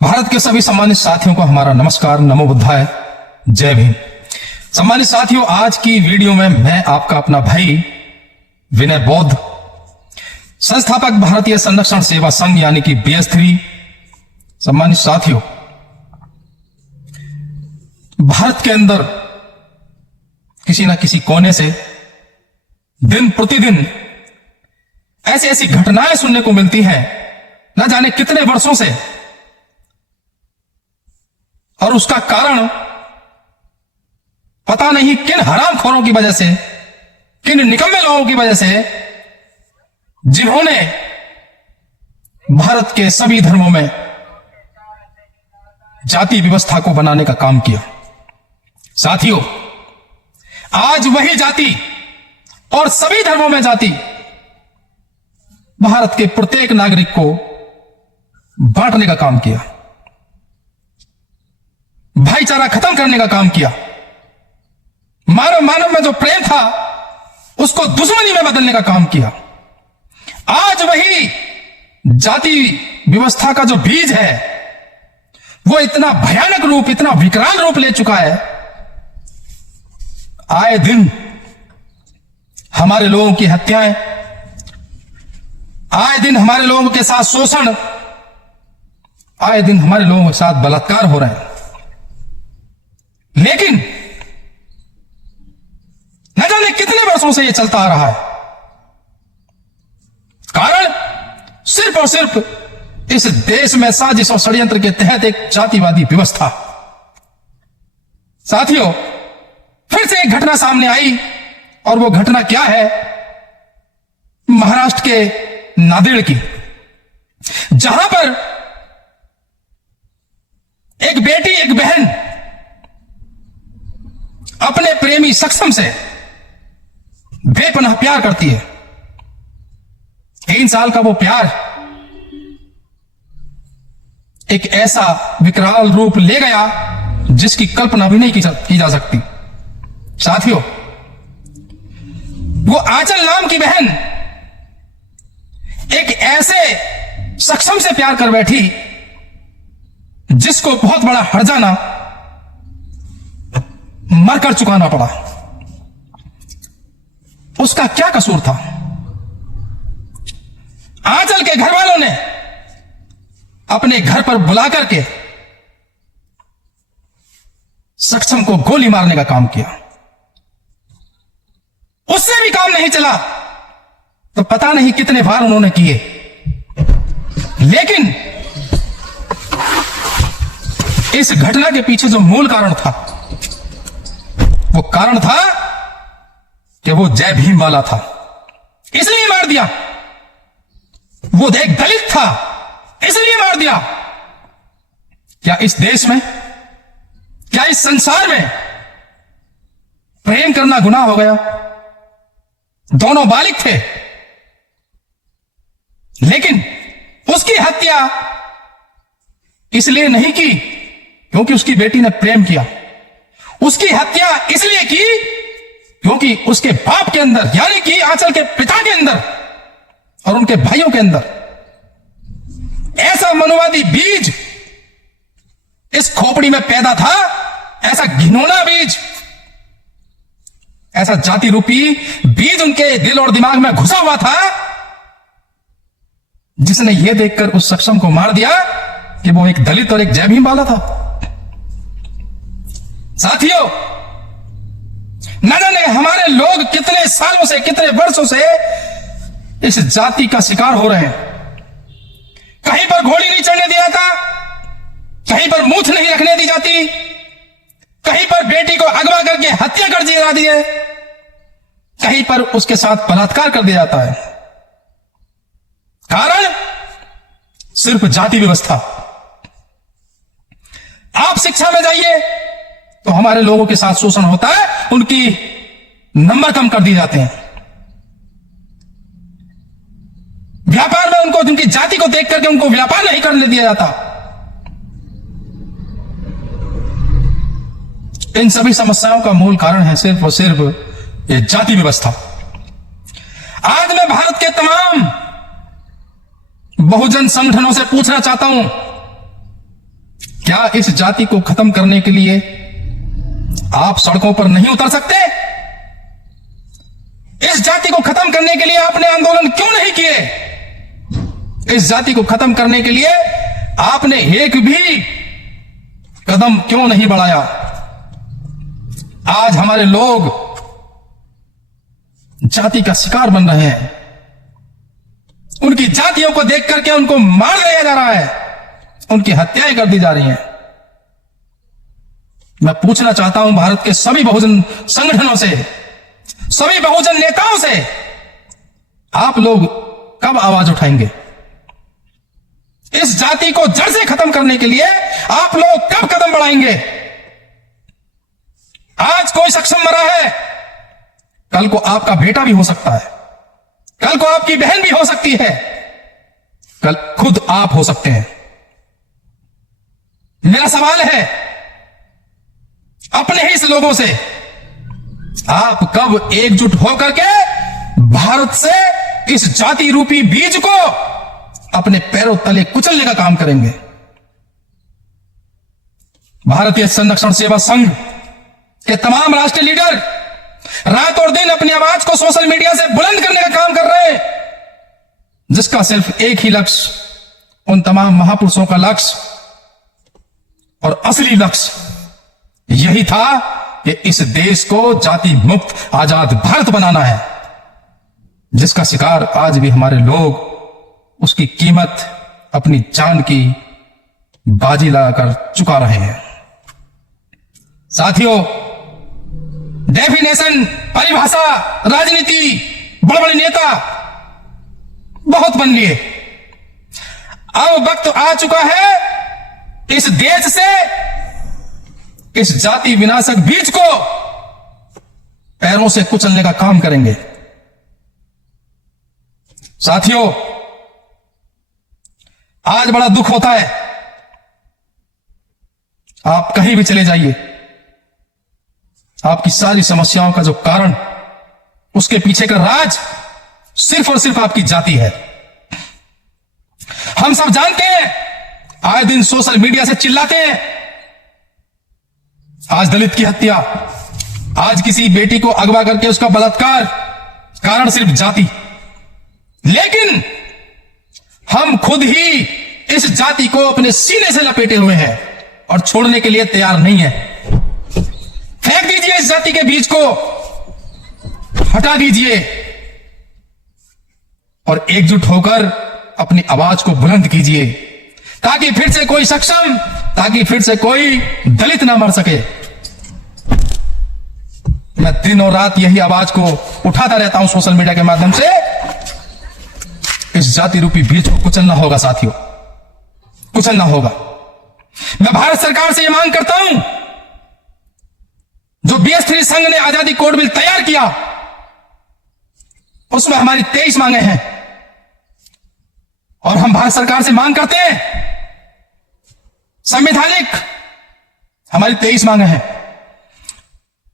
भारत के सभी सम्मानित साथियों को हमारा नमस्कार, नमो बुद्धाय, जय भीम। सम्मानित साथियों, आज की वीडियो में मैं आपका अपना भाई विनय बौद्ध, संस्थापक भारतीय संरक्षण सेवा संघ यानी कि BS3। सम्मानित साथियों, भारत के अंदर किसी न किसी कोने से दिन प्रतिदिन ऐसी ऐसी घटनाएं सुनने को मिलती हैं, न जाने कितने वर्षों से, और उसका कारण पता नहीं किन हरामखोरों की वजह से, किन निकम्मे लोगों की वजह से, जिन्होंने भारत के सभी धर्मों में जाति व्यवस्था को बनाने का काम किया। साथियों, आज वही जाति और सभी धर्मों में जाति भारत के प्रत्येक नागरिक को बांटने का काम किया, भाईचारा खत्म करने का काम किया, मानव मानव में जो प्रेम था उसको दुश्मनी में बदलने का काम किया। आज वही जाति व्यवस्था का जो बीज है वो इतना भयानक रूप, इतना विकराल रूप ले चुका है। आए दिन हमारे लोगों की हत्याएं, आए दिन हमारे लोगों के साथ शोषण, आए दिन हमारे लोगों के साथ बलात्कार हो रहे हैं। लेकिन न जाने कितने वर्षों से यह चलता आ रहा है। कारण सिर्फ और सिर्फ इस देश में साजिश और षड्यंत्र के तहत एक जातिवादी व्यवस्था। साथियों, फिर से एक घटना सामने आई, और वो घटना क्या है? महाराष्ट्र के नांदेड़ की, जहां पर एक बेटी, एक बहन अपने प्रेमी सक्षम से बेपनाह प्यार करती है। 3 साल का वो प्यार एक ऐसा विकराल रूप ले गया जिसकी कल्पना भी नहीं की जा सकती। साथियों, वो आंचल नाम की बहन एक ऐसे सक्षम से प्यार कर बैठी जिसको बहुत बड़ा हर्जाना मरकर चुकाना पड़ा। उसका क्या कसूर था? आंचल के घर वालों ने अपने घर पर बुला करके सक्षम को गोली मारने का काम किया। उससे भी काम नहीं चला तो पता नहीं कितने बार उन्होंने किए। लेकिन इस घटना के पीछे जो मूल कारण था, वो कारण था कि वो जय भीम वाला था, इसलिए मार दिया। वो एक दलित था, इसलिए मार दिया। क्या इस देश में, क्या इस संसार में प्रेम करना गुनाह हो गया? दोनों बालिग थे, लेकिन उसकी हत्या इसलिए नहीं की क्योंकि उसकी बेटी ने प्रेम किया। उसकी हत्या इसलिए की क्योंकि उसके बाप के अंदर, यानी कि आंचल के पिता के अंदर और उनके भाइयों के अंदर ऐसा मनोवादी बीज इस खोपड़ी में पैदा था, ऐसा घिनौना बीज, ऐसा जाति रूपी बीज उनके दिल और दिमाग में घुसा हुआ था, जिसने यह देखकर उस सक्षम को मार दिया कि वो एक दलित और एक जय भीम वाला था। साथियों, न जाने हमारे लोग कितने सालों से, कितने वर्षों से इस जाति का शिकार हो रहे हैं। कहीं पर घोड़ी नहीं चढ़ने दिया जाता, कहीं पर मूठ नहीं रखने दी जाती, कहीं पर बेटी को अगवा करके हत्या कर दी जाती है, कहीं पर उसके साथ बलात्कार कर दिया जाता है। कारण सिर्फ जाति व्यवस्था। आप शिक्षा में जाइए तो हमारे लोगों के साथ शोषण होता है, उनकी नंबर कम कर दिए जाते हैं। व्यापार में उनको, उनकी जाति को देख करके उनको व्यापार नहीं करने दिया जाता। इन सभी समस्याओं का मूल कारण है सिर्फ और सिर्फ ये जाति व्यवस्था। आज मैं भारत के तमाम बहुजन संगठनों से पूछना चाहता हूं क्या इस जाति को खत्म करने के लिए आप सड़कों पर नहीं उतर सकते? इस जाति को खत्म करने के लिए आपने आंदोलन क्यों नहीं किए? इस जाति को खत्म करने के लिए आपने एक भी कदम क्यों नहीं बढ़ाया? आज हमारे लोग जाति का शिकार बन रहे हैं। उनकी जातियों को देख करके उनको मार दिया जा रहा है, उनकी हत्याएं कर दी जा रही हैं। मैं पूछना चाहता हूं भारत के सभी बहुजन संगठनों से, सभी बहुजन नेताओं से, आप लोग कब आवाज उठाएंगे? इस जाति को जड़ से खत्म करने के लिए आप लोग कब कदम बढ़ाएंगे? आज कोई सक्षम मरा है, कल को आपका बेटा भी हो सकता है, कल को आपकी बहन भी हो सकती है, कल खुद आप हो सकते हैं। मेरा सवाल है अपने ही इस लोगों से, आप कब एकजुट होकर के भारत से इस जाति रूपी बीज को अपने पैरों तले कुचलने का काम करेंगे? भारतीय संरक्षण सेवा संघ के तमाम राष्ट्रीय लीडर रात और दिन अपनी आवाज को सोशल मीडिया से बुलंद करने का काम कर रहे हैं, जिसका सिर्फ एक ही लक्ष्य, उन तमाम महापुरुषों का लक्ष्य और असली लक्ष्य यही था कि इस देश को जाति मुक्त आजाद भारत बनाना है, जिसका शिकार आज भी हमारे लोग उसकी कीमत अपनी जान की बाजी लगाकर चुका रहे हैं। साथियों, डेफिनेशन, परिभाषा, राजनीति, बड़े बड़े नेता बहुत बन लिए। अब वक्त आ चुका है इस देश से इस जाति विनाशक बीज को पैरों से कुचलने का काम करेंगे। साथियों, आज बड़ा दुख होता है, आप कहीं भी चले जाइए, आपकी सारी समस्याओं का जो कारण, उसके पीछे का राज सिर्फ और सिर्फ आपकी जाति है। हम सब जानते हैं, आए दिन सोशल मीडिया से चिल्लाते हैं, आज दलित की हत्या, आज किसी बेटी को अगवा करके उसका बलात्कार, कारण सिर्फ जाति। लेकिन हम खुद ही इस जाति को अपने सीने से लपेटे हुए हैं और छोड़ने के लिए तैयार नहीं है। फेंक दीजिए इस जाति के बीज को, हटा दीजिए और एकजुट होकर अपनी आवाज को बुलंद कीजिए, ताकि फिर से कोई सक्षम, ताकि फिर से कोई दलित ना मर सके। मैं दिन और रात यही आवाज को उठाता रहता हूं सोशल मीडिया के माध्यम से। इस जाति रूपी बीज को कुचलना होगा साथियों, कुचलना होगा। मैं भारत सरकार से यह मांग करता हूं, जो BS3 संघ ने आजादी कोड बिल तैयार किया, उसमें हमारी 23 मांगे हैं और हम भारत सरकार से मांग करते हैं, संवैधानिक हमारी 23 मांगे हैं,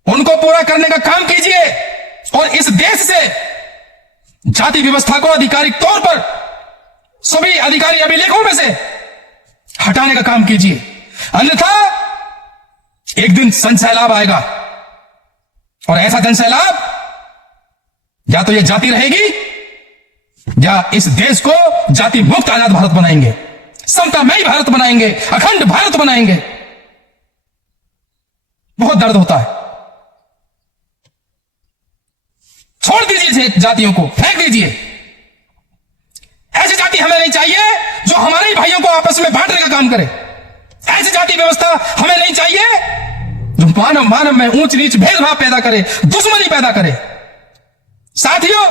उनको पूरा करने का काम कीजिए और इस देश से जाति व्यवस्था को आधिकारिक तौर पर सभी अधिकारी अभिलेखों में से हटाने का काम कीजिए। अन्यथा एक दिन जनसैलाब आएगा और ऐसा जनसैलाब, या तो ये जाति रहेगी या इस देश को जाति मुक्त आजाद भारत बनाएंगे, समतामयी भारत बनाएंगे, अखंड भारत बनाएंगे। बहुत दर्द होता है। छोड़ दीजिए जातियों को, फेंक दीजिए। ऐसी जाति हमें नहीं चाहिए जो हमारे ही भाइयों को आपस में बांटने का काम करे। ऐसी जाति व्यवस्था हमें नहीं चाहिए जो मानव मानव में ऊंच नीच भेदभाव पैदा करे, दुश्मनी पैदा करे। साथियों,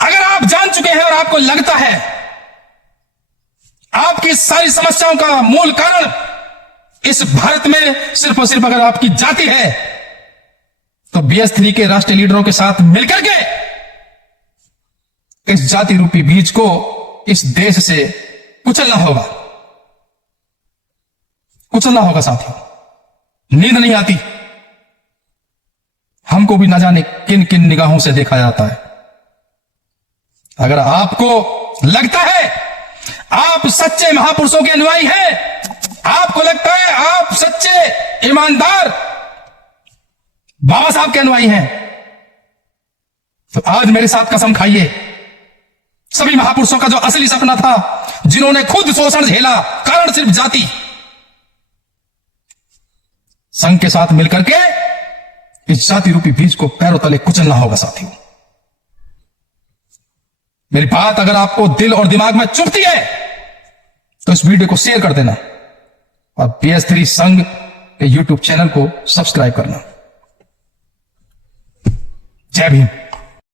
अगर आप जान चुके हैं और आपको लगता है आपकी सारी समस्याओं का मूल कारण इस भारत में सिर्फ और सिर्फ अगर आपकी जाति है, तो BS3 के राष्ट्रीय लीडरों के साथ मिलकर के इस जाति रूपी बीज को इस देश से कुचलना होगा, कुचलना होगा साथियों। नींद नहीं आती, हमको भी ना जाने किन किन निगाहों से देखा जाता है। अगर आपको लगता है आप सच्चे महापुरुषों के अनुयायी हैं, आपको लगता है आप सच्चे ईमानदार बाबा साहब के अनुयायी हैं, तो आज मेरे साथ कसम खाइए, सभी महापुरुषों का जो असली सपना था, जिन्होंने खुद शोषण झेला, कारण सिर्फ जाति, संघ के साथ मिलकर के इस जाति रूपी बीज को पैरों तले कुचलना होगा साथियों। मेरी बात अगर आपको दिल और दिमाग में चुभती है तो इस वीडियो को शेयर कर देना और PS3 संघ के YouTube चैनल को सब्सक्राइब करना। जय भीम।